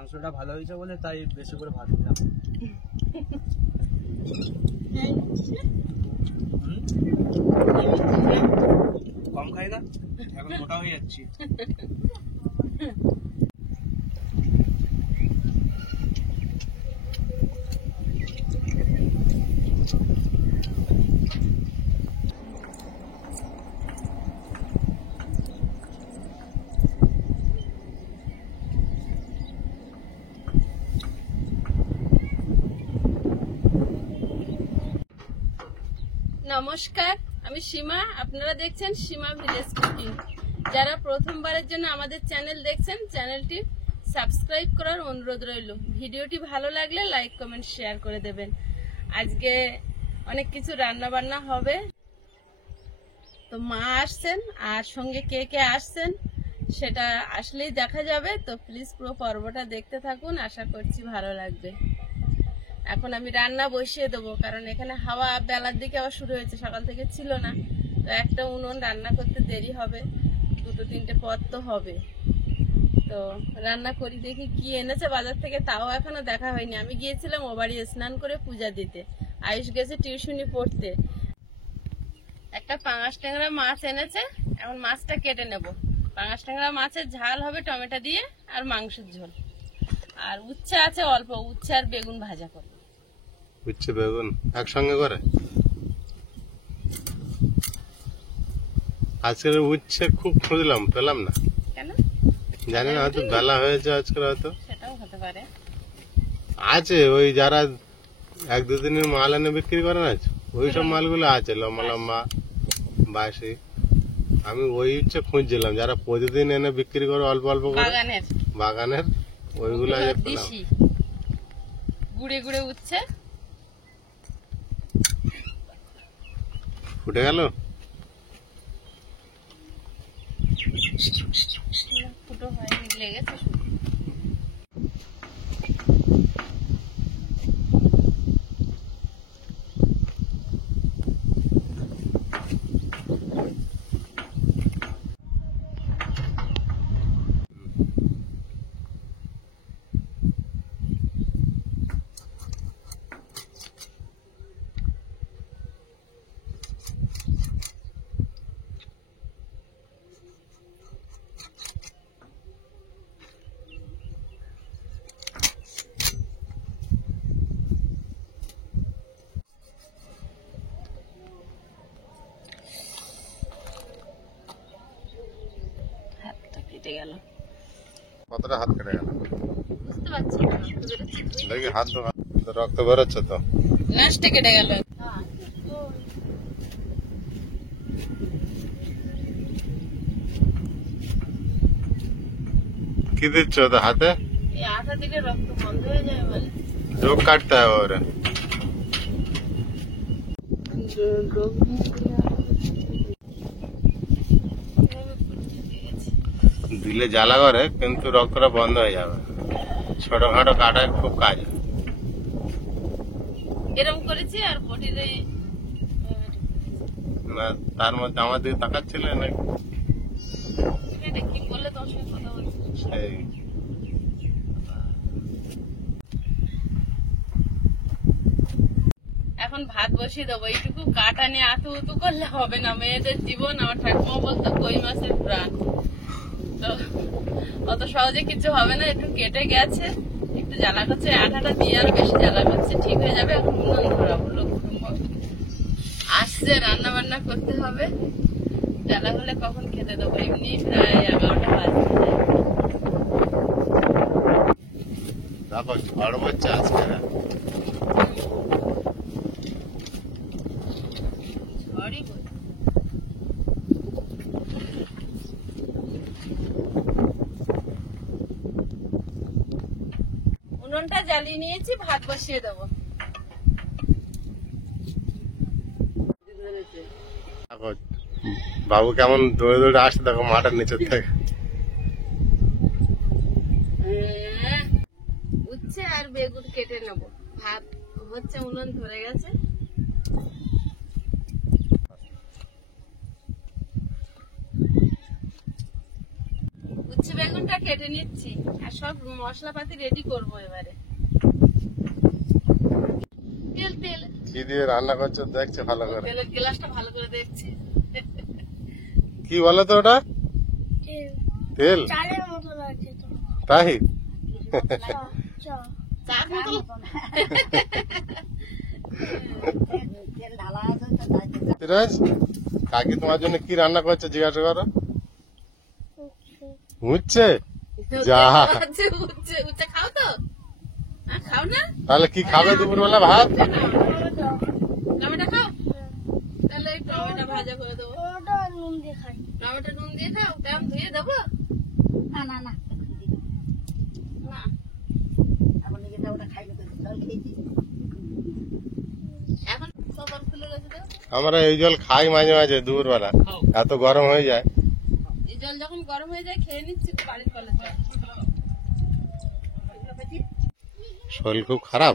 মাংসটা ভালো হয়েছে বলে তাই বেশি করে ভাত দিলাম। কম খাই না, এখন মোটা হয়ে যাচ্ছি। নমস্কার, আমি সীমা। আপনারা দেখছেন সীমা ভিলেজ কুকিং। যারা প্রথমবারের জন্য আমাদের চ্যানেল দেখছেন, চ্যানেলটি সাবস্ক্রাইব করার অনুরোধ রইল। ভিডিওটি ভালো লাগলে লাইক কমেন্ট শেয়ার করে দেবেন। আজকে অনেক কিছু রান্না বান্না হবে, তো মা আসছেন আর সঙ্গে কে কে আসছেন সেটা আসলেই দেখা যাবে। তো প্লিজ পুরো পর্বটা দেখতে থাকুন, আশা করছি ভালো লাগবে। এখন আমি রান্না বসিয়ে দেবো, কারণ এখানে হাওয়া বেলার দিকে আবার শুরু হয়েছে, সকাল থেকে ছিল না। তো একটা উনুন, রান্না করতে দেরি হবে, 2-3টে পদ তো হবে। তো রান্না করি, দেখি কি এনেছে বাজার থেকে, তাও এখনো দেখা হয়নি। আমি গিয়েছিলাম ও বাড়ি স্নান করে পূজা দিতে, আয়ুষ গেছে টিউশনি পড়তে। একটা পাঙাশ ট্যাংরা মাছ এনেছে, এখন মাছটা কেটে নেব। পাঙাশ ট্যাংরা মাছের ঝাল হবে টমেটো দিয়ে, আর মাংসের ঝোল। আর উচ্ছে আছে অল্প, উচ্ছে আর বেগুন ভাজা করবো। উচ্ছে বেগুন একসঙ্গে করে? আজকের উচ্ছে খুব খুঁজলাম, পেলাম না। কেন জানি না, হয়তো বেলা হয়েছে আজকের, হয়তো সেটাও হতে পারে। আছে ওই যারা 1-2 দিনের মাল এনে বিক্রি করে না, ওই সব মালগুলো আছে, লম্বা লম্বা বাসি। আমি ওই উচ্ছে খুঁজছিলাম, যারা প্রতিদিন এনে বিক্রি করে অল্প অল্প করে, বাগানের ওইগুলো আজ পেলাম। গুড়ে গুড়ে উচ্ছে ফুটে গেল। ফুটো হয়নি, লেগেছে শুধু। কেটে গেল। কতটা হাত কেটে গেল বুঝতে পারছি না, দেখি হাত তো রক্ত বেরোচ্ছে তো। লাস্টে কেটে গেল। কি দিচ্ছ তো হাতে? এই আঠা দিলে রক্ত বন্ধ হয়ে যায় বলে যোগ কাটতে হবে ওরে। দিলে জ্বালা করে, কিন্তু রক্তটা বন্ধ হয়ে যাবে। ছোটখাটো কাটায় খুব কাজ। এরকম করেছি আর বটিতে না, তার মধ্যে আমার দিকে তাকাচ্ছিল নাকি? কি বললে তোর সঙ্গে কথা বলছি। সেই এখন ভাত বসিয়ে দেবো। এইটুকু কাটা নিয়ে আতু উতু করলে হবে না, মেয়েদের জীবন। আমার ঠাকুমা বলতো কই মাছের প্রাণ। তো অত সহজে কিছু হবে না, একটু কেটে গেছে, একটু জ্বালা করছে, আঠাটা দিয়ে আরো বেশি জ্বালা করছে। ঠিক হয়ে যাবে। এখন উনুন ধরাবো, লোক আসছে, রান্না বান্না করতে হবে। জ্বালা হলে কখন খেতে দেবো, এমনি প্রায় 11টা বাজে। দেখো ঝড় হচ্ছে আজকে। উনুনটা জ্বালিয়ে নিয়েছি, ভাত বসিয়ে দেবো। বাবু কেমন দৌড়ে দৌড়ে আসছে, দেখো মাটার নিচের থেকে। উচ্ছে আর বেগুন কেটে নেবো, ভাত হচ্ছে, উনুন ধরে গেছে। উচ্ছে বেগুনটা বেগুনটা কেটে নিচ্ছি আর সব মশলাপাতি রেডি করবো এবারে। তেল তেল কি দিয়ে রান্না করছো দেখছে ভালো করে। তেলের গ্লাসটা ভালো করে দেখছি। কি বলো তো ওটা? তেল? চালের মতো লাগছে তো। তাই? চার মতো সিরাজ, কাকি তোমার জন্য কি রান্না করছে জিজ্ঞাসা করো। উঠছে? যা। উচ্ছে উচ্ছে উচ্ছে খাও তো? হ্যাঁ খাও না? তাহলে কি খাবে দুপুরবেলা? ভাত? টমেটো খাও? তাহলে এই টমেটো ভাজা করে দেবো। ওটা নুন দিয়ে খাই। টমেটো নুন দিয়ে খাও? তেমন ধুয়ে দেবো না না না, না? এখন কপাল খুলে গেছে তো। আমরা এই জল খাই মাঝে মাঝে দুপুরবেলা, এত গরম হয়ে যায়। এই জল যখন গরম হয়ে যায় খেয়ে নিচ্ছি বাড়ির কলের জল। শরীর খুব খারাপ।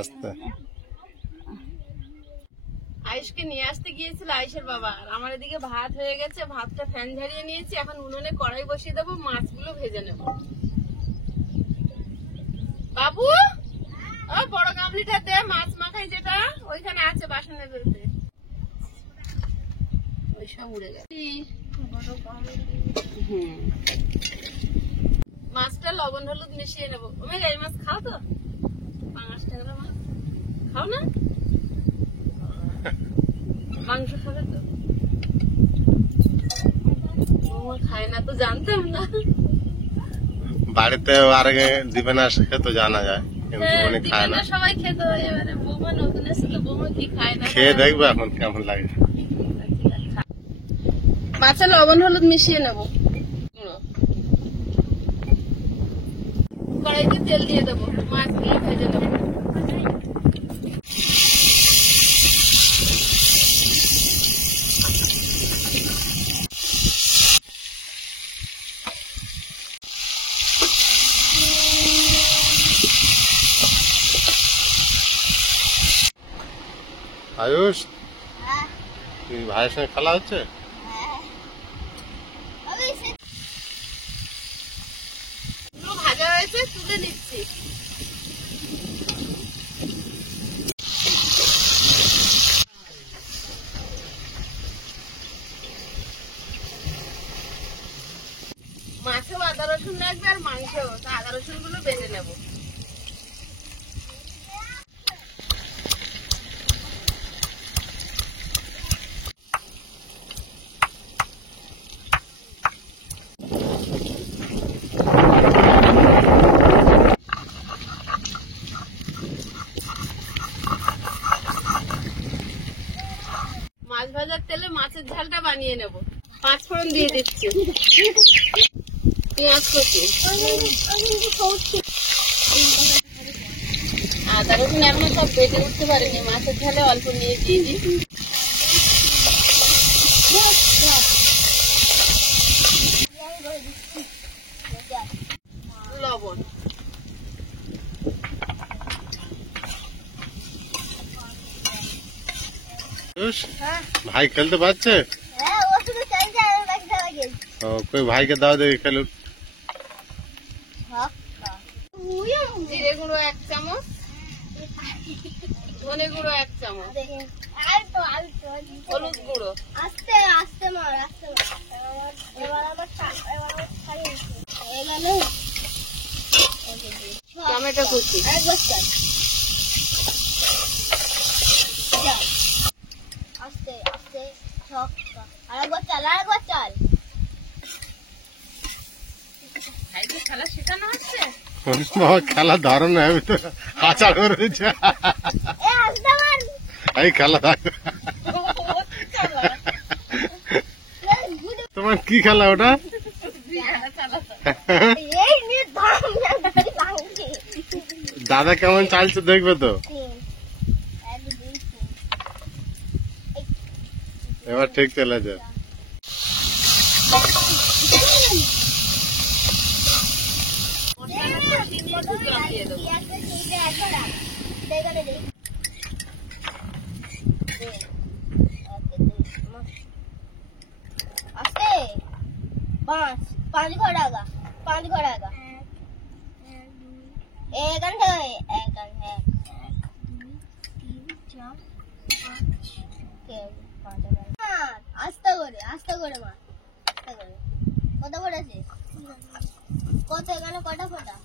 আস্তে। আয়ুষকে নিয়ে আসতে গিয়েছিল আয়ুষের বাবা, আর আমার এদিকে ভাত হয়ে গেছে, ভাতটা ফ্যান ঝাড়িয়ে নিয়েছি, এখন উনুনে কড়াই বসিয়ে দেবো, মাছগুলো ভেজে নেব। বাবু ও বড় গামলিটা দে, মাছ মাখাই যেটা ওইখানে আছে বাসনের বেরোতে, ওই সব উড়ে গেছে। মাছটা লবণ হলুদ মিশিয়ে নেবো। ওমেগা এই মাছ খাও তো? 5 টাকা মাছ খাও না? মাংস খাবে তো? ও খায় না তো, জানতাম না। বাড়িতে আর আগে দিবে না সে তো জানা যায়, কিন্তু হ্যাঁ, উনি খায় না। দিবেনা সবাই খেত, এবারে বৌমা নতুন এসেছিল, বৌমা কি খায় না। খেয়ে দেখবে এখন কেমন লাগে। মাছে লবণ হলুদ মিশিয়ে নেব। কড়াইতে তেল দিয়ে দেবো, মাছগুলো ভেজে নেবো। আয়ুষ, তুই ভাইয়ের সঙ্গে খেলা হচ্ছে? এগুলো ভাজা হয়েছে, তুলে নিচ্ছি। মাছেও আদা রসুন লাগবে আর মাংসেও, তো আদা রসুন গুলো বেজে নেবো। মাছ ভাজার তেলে মাছের ঝালটা বানিয়ে নেব। 5 ফোড়ন দিয়ে দিচ্ছি, পেঁয়াজ কুচি, আদা রসুন এখনো সব বেটে উঠতে পারেনি, মাছের ঝালে অল্প নিয়ে দিয়ে দিই। লবণ, আয়ুষ, ভাই খেলতে পারছে? হ্যাঁ, ও শুধু চাই যে আমি বাকি খেলা খেলি। ও, কই ভাইকে দাও দেখি খেলুক। জিরে গুঁড়ো 1 চামচ, ধনে গুঁড়ো 1 চামচ, হলুদ গুঁড়ো, আস্তে আস্তে মার, আস্তে মার। এবার আমার ছাড়ি আছে। এখানে টমেটো কুচি, একবার চাল। চাল। আস্তে আস্তে ছক্কা। আরেকবার চাল, আরেকবার চাল। ভাইকে খেলা শেখানো হচ্ছে। খেলা ধরন আমি তো আচার করেছে। এ আস্তে মার। এই খেলা তোমার কি খেলা ওটা? এই নিয়ে দাম ভাঙছি। দাদা কেমন চালছে দেখবে তো। 1 2 3। এবার ঠিক চলেছে। দিয়ে দেবো। 5 ঘর আগা 5 ঘর আগা এখান থেকে এখান হ্যাঁ 1 2 3 4 5 আস্তে করে মা আস্তে করে কত পড়েছে কত এখানে কটা ফোঁটা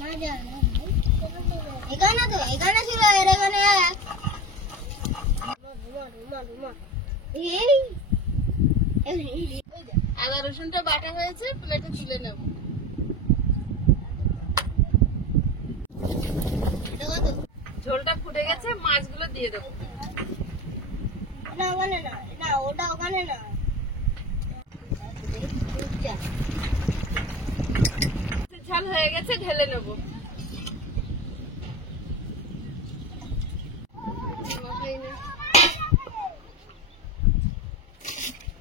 না জানো এখানে ছিল এর এখানে আদা রসুনটা বাটা হয়েছে, প্লেটে তুলে নেব। ঝোলটা ফুটে গেছে, মাছগুলো দিয়ে দেবো। না ওখানে না ওটা ওখানে না ঝাল হয়ে গেছে, ঢেলে নেবো।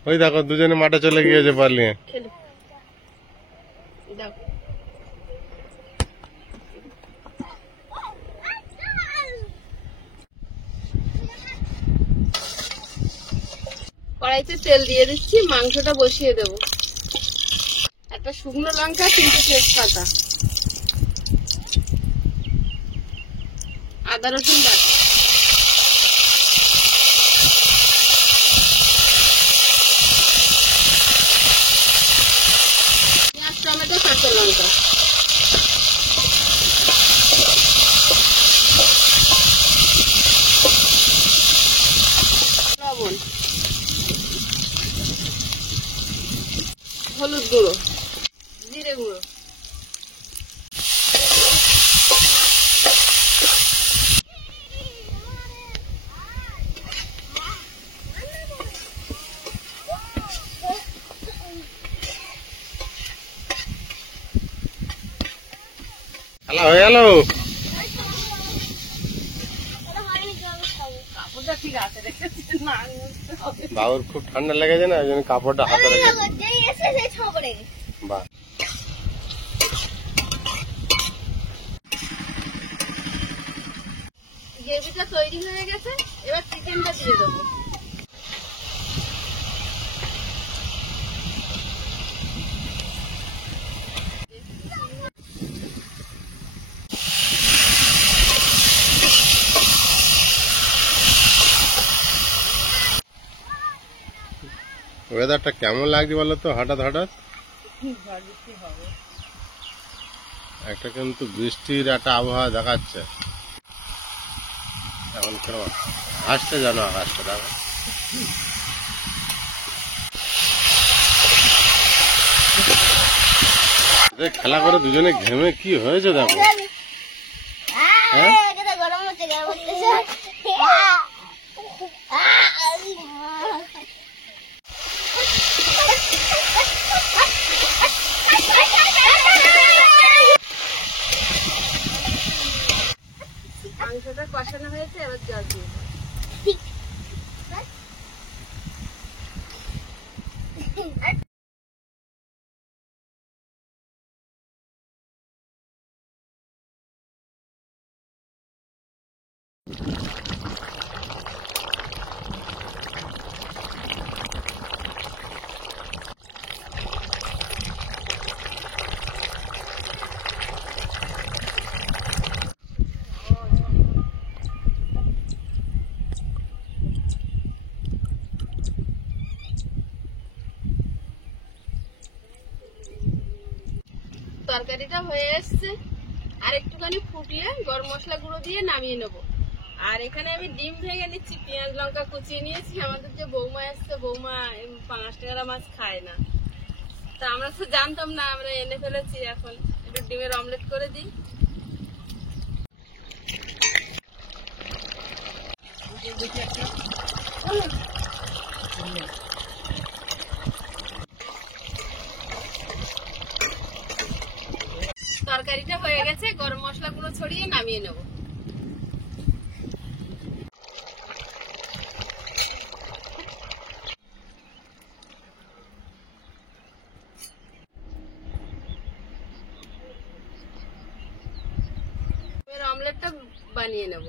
ওই দেখো দুজনে মাঠে চলে গিয়েছে পালিয়ে। খেলো দাও। কড়াইতে তেল দিয়ে দিচ্ছি, মাংসটা বসিয়ে দেবো। একটা শুকনো লঙ্কা, 3টে তেজপাতা, আদা রসুন বাটা, পেঁয়াজ টমেটো কাঁচা লঙ্কা, লবণ, হলুদ গুঁড়ো, জিরে গুঁড়ো, খেলা হয়ে গেল। কাপড়টা ঠিক আছে রেখেছি না, বাবুর খুব ঠান্ডা লেগেছে না, ওই জন্য কাপড়টা হাতে রেখে। বাহ, গ্রেভিটা তৈরি হয়ে গেছে, এবার চিকেনটা দিয়ে দেবো। ওয়েদারটা কেমন লাগছে বলো তো? হঠাৎ একটা কিন্তু বৃষ্টির একটা আবহাওয়া দেখাচ্ছে এখন। কেমন আসতে জানো আকাশটা দেখো। খেলা করে দুজনে ঘেমে কি হয়েছে দেখো। গরম হচ্ছে মাংসটা কষানো হয়েছে, এবার জল দিয়ে দেবো। তরকারিটা হয়ে এসছে, আর একটুখানি ফুটলে গরম মশলা গুঁড়ো দিয়ে নামিয়ে নেবো। আর এখানে আমি ডিম ভেঙে নিচ্ছি, পেঁয়াজ লঙ্কা কুচিয়ে নিয়েছি। আমাদের যে বৌমা এসছে, বৌমা 5 টাকার মাছ খায় না, তা আমরা তো জানতাম না, আমরা এনে ফেলেছি। এখন একটু ডিমের অমলেট করে দিই। তরকারিটা হয়ে গেছে, গরম মশলা গুলো ছড়িয়ে নামিয়ে নেব। অমলেটটা বানিয়ে নেব।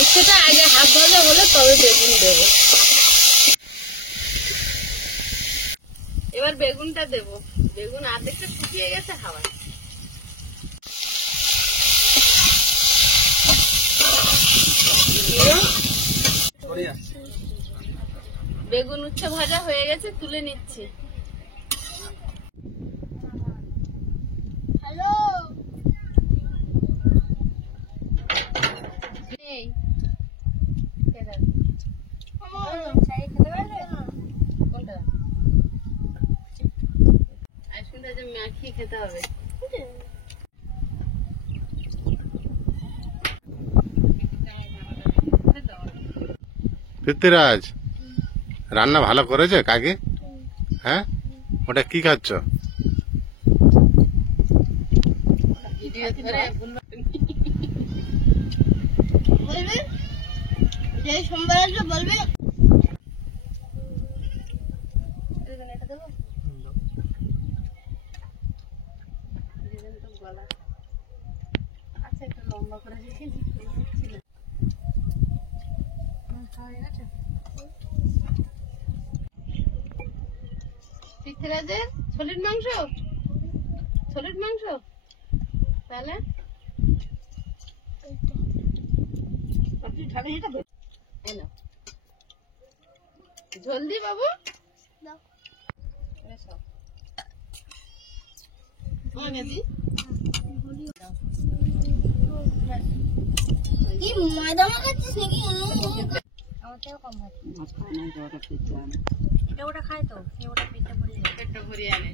উচ্ছেটা আগে হাফ ভাজা হলে তবে বেগুন দেবো। এবার বেগুনটা দেবো। বেগুন আর্ধেকটা শুকিয়ে গেছে হাওয়া। বেগুন উচ্ছে ভাজা হয়ে গেছে, তুলে নিচ্ছি। হ্যালো এই, খেয়ে খেতে পারবে? কোনটা? আইসক্রিমটা যে মাখিয়ে খেতে হবে। পৃথ্বীরাজ রান্না ভালো করেছে কাকি? হ্যাঁ, ওটা কি খাচ্ছ? ভিডিও ধরে বলবে যে সোমবার আসবে বলবে। এটা দেবো? গলা আচ্ছা, একটু লম্বা করে রেখেছি। পৃথ্বীরাজের সলিড মাংস, সলিড মাংস তাহলে জলদি বাবু দাও। কি ময়দা মাখাচ্ছিস নাকি? আমার থেকে কম ভাত। এটা ওটা খায় তো, সে ওটা পেটটা ভরে যায়। পেটটা ভরিয়ে আনে।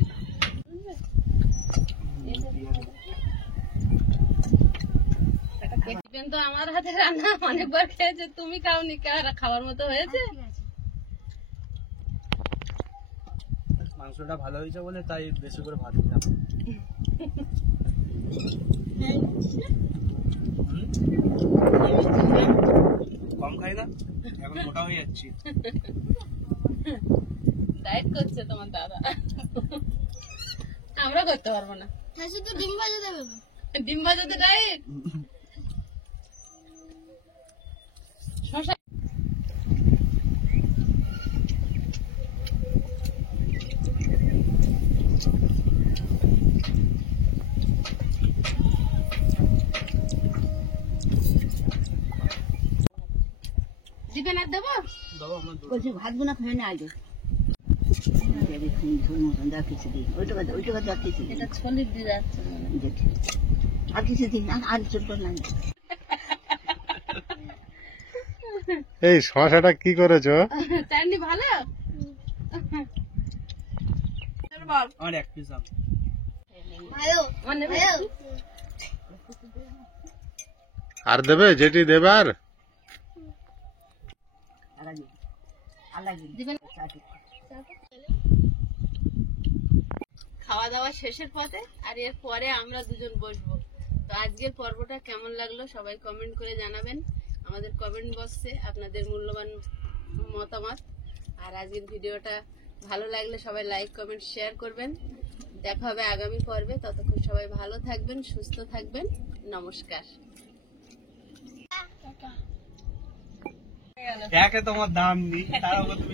দেখবেন তো আমার হাতে রান্না অনেকবার খেয়েছে, তুমি খাওনি, খাওয়ার মতো হয়েছে। ঠিক আছে। মাংসটা ভালো হয়েছে বলে তাই বেশি করে ভাত দিলাম। কম খাই না, এখন মোটা হয়ে যাচ্ছি। ডায়েট করছে তোমার দাদা, আমরা করতে পারবো না। হ্যাঁ, শুধু ডিম ভাজা দেবে। ডিম ভাজাতে ডায়েট। শশা দিবেন আর দেবো? দাও আমরা দুটো। বলছি ভাত গুনা খেয়ে না আগে যা কিছু দিই ওইটা যা কিছু দিই এটা ছলির দিয়ে যাচ্ছে মনে হয়। দেখি আর কিছু দিই না আর চলবে না এই শশাটা কি করেছো? চাটনি ভালো? বল আমার এক পিস আম। ভালো আমার নেবে? ভালো। আর দেবে যেটি দেবার? দিবেন? খাওয়া দাওয়া শেষের পথে, আর এর পরে আমরা দুজন বসবো। তো আজকের পর্বটা কেমন লাগলো সবাই কমেন্ট করে জানাবেন আমাদের কমেন্ট বক্সে আপনাদের মূল্যবান মতামত। আর আজকের ভিডিওটা ভালো লাগলে সবাই লাইক কমেন্ট শেয়ার করবেন। দেখা হবে আগামী পর্বে, ততক্ষণ সবাই ভালো থাকবেন, সুস্থ থাকবেন। নমস্কার। একে তোমার দাম নেই, তার উপর তুমি